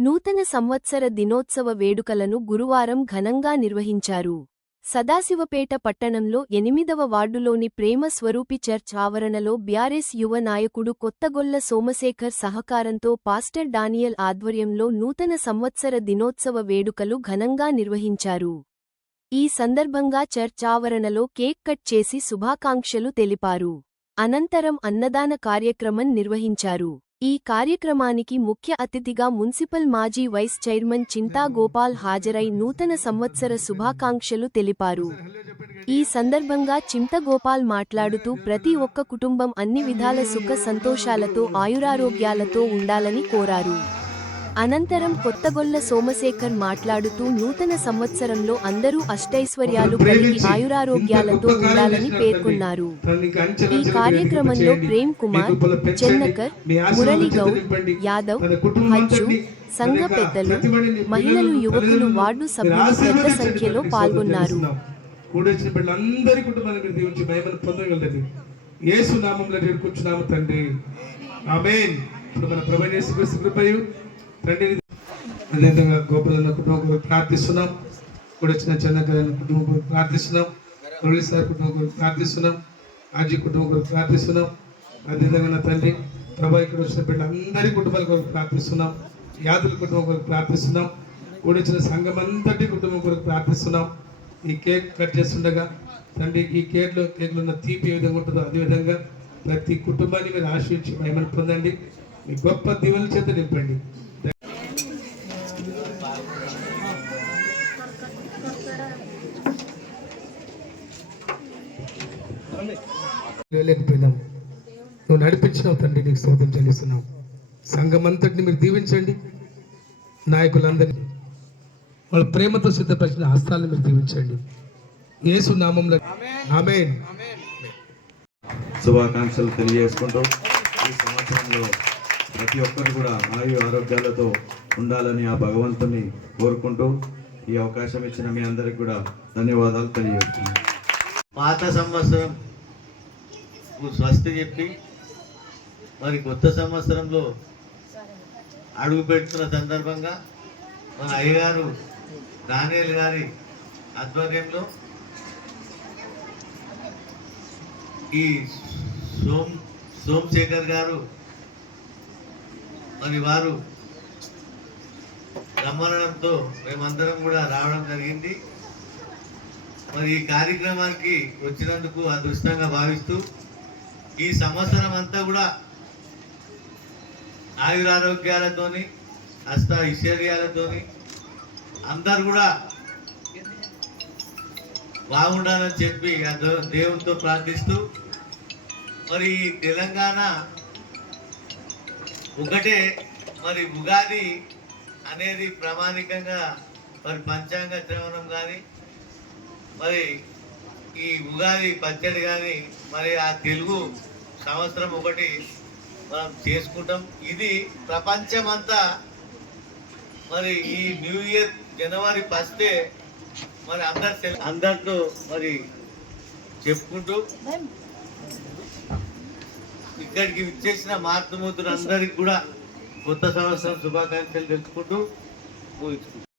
నూతన సంవత్సర దినోత్సవ వేడుకలను గురువారం ఘనంగా నిర్వహించారు. సదాశివపేట పట్టణంలో ఎనిమిదవ వార్డులోని ప్రేమ స్వరూపి చర్చ్ ఆవరణలో బ్యారెస్ యువ నాయకుడు కొత్తగొల్ల సోమశేఖర్ సహకారంతో పాస్టర్ డానియల్ ఆధ్వర్యంలో నూతన సంవత్సర దినోత్సవ వేడుకలు ఘనంగా నిర్వహించారు. ఈ సందర్భంగా చర్చ్ ఆవరణలో కేక్ కట్ చేసి శుభాకాంక్షలు తెలిపారు. అనంతరం అన్నదాన కార్యక్రమం నిర్వహించారు. ఈ కార్యక్రమానికి ముఖ్య అతిథిగా మున్సిపల్ మాజీ వైస్ చైర్మన్ చింతా గోపాల్ హాజరై నూతన సంవత్సర శుభాకాంక్షలు తెలిపారు. ఈ సందర్భంగా చింతగోపాల్ మాట్లాడుతూ ప్రతి ఒక్క కుటుంబం అన్ని విధాల సుఖ సంతోషాలతో ఆయురారోగ్యాలతో ఉండాలని కోరారు. అనంతరం కొత్తగొల్ల సోమశేఖర్ మాట్లాడుతూ నూతన సంవత్సరంలో అందరూ అష్టైశ్వర్యాలు కలిగి ఆయురారోగ్యాలతో ఉండాలని పేర్కొన్నారు. ఈ కార్యక్రమంలో ప్రేమ్ కుమార్ చెన్నకర్ మురళీ గౌడ్ యాదవ్ హజ్జు సంఘ పెద్దలు మహిళలు యువకులు వార్డు సభ్యులు పెద్ద సంఖ్యలో పాల్గొన్నారు. కూడొచ్చిన బిడ్డలందరి కుటుంబాన్ని మీరు దీవించి మహిమను పొందగలరు యేసు నామంలో చేరుకుంటున్నాము తండ్రి. ఆమేన్. ఇప్పుడు మన ప్రభు యేసు క్రీస్తు కృపయు తండ్రి అదేవిధంగా గోపదన్న కుటుంబం ప్రార్థిస్తున్నాం. కూడా వచ్చిన చంద్రకరణ కుటుంబం ప్రార్థిస్తున్నాం. మురళి సార్ కుటుంబం ప్రార్థిస్తున్నాం. ఆజీ కుటుంబం ప్రార్థిస్తున్నాం. అదేవిధంగా నా తండ్రి ప్రభా ఇక్కడ వచ్చిన బిడ్డలందరి కుటుంబాల కొరకు ప్రార్థిస్తున్నాం. యాదుల కుటుంబం కొరకు ప్రార్థిస్తున్నాం. కూడా వచ్చిన సంఘం అంతటి కుటుంబం కొరకు ప్రార్థిస్తున్నాం. ఈ కేక్ కట్ చేస్తుండగా తండ్రి ఈ కేక్లో కేక్లో ఉన్న తీపి ఏ విధంగా ఉంటుందో అదే విధంగా ప్రతి కుటుంబాన్ని మీరు ఆశ్రయించి మహిమను పొందండి. మీ గొప్ప దివుల చేత నింపండి. లేకపోయినాం నువ్వు నడిపించినావు తండ్రి నీకు స్తోత్రం చెల్లిస్తున్నావు సంఘం అంతటిని మీరు దీవించండి. నాయకులందరినీ వాళ్ళ ప్రేమతో సిద్ధపరిచిన హస్తాలను మీరు దీవించండి. యేసు నామంలో ఆమేన్. శుభాకాంక్షలు తెలియజేసుకుంటూ ఈ సంవత్సరంలో ప్రతి ఒక్కరు కూడా ఆయు ఆరోగ్యాలతో ఉండాలని ఆ భగవంతుని కోరుకుంటూ ఈ అవకాశం ఇచ్చిన మీ అందరికి కూడా ధన్యవాదాలు తెలియజేస్తున్నాను పాత సంవత్సరం. స్వస్తి చెప్పి మరి కొత్త సంవత్సరంలో అడుగు పెడుతున్న సందర్భంగా మన అయ్యగారు దానియల్ గారి ఆధ్వర్యంలో ఈ సోమ్ సోమశేఖర్ గారు మరి వారు రమ్మనడంతో మేమందరం కూడా రావడం జరిగింది. మరి ఈ కార్యక్రమానికి వచ్చినందుకు అదృష్టంగా భావిస్తూ ఈ సంవత్సరం అంతా కూడా ఆయురారోగ్యాలతోని అష్ట ఐశ్వర్యాలతోని అందరు కూడా బాగుండాలని చెప్పి దేవునితో ప్రార్థిస్తూ మరి ఈ తెలంగాణ ఒకటే మరి ఉగాది అనేది ప్రామాణికంగా మరి పంచాంగ శ్రవణం కానీ మరి ఈ ఉగాది పచ్చడి కానీ మరి ఆ తెలుగు సంవత్సరం ఒకటి మనం చేసుకుంటాం. ఇది ప్రపంచమంతా మరి ఈ న్యూ ఇయర్ జనవరి ఫస్టే మరి అందరు అందరితో మరి చెప్పుకుంటూ ఇక్కడికి విచ్చేసిన మార్తమూర్తులు అందరికి కూడా కొత్త సంవత్సరం శుభాకాంక్షలు తెలుసుకుంటూ ముగించుకుంటాం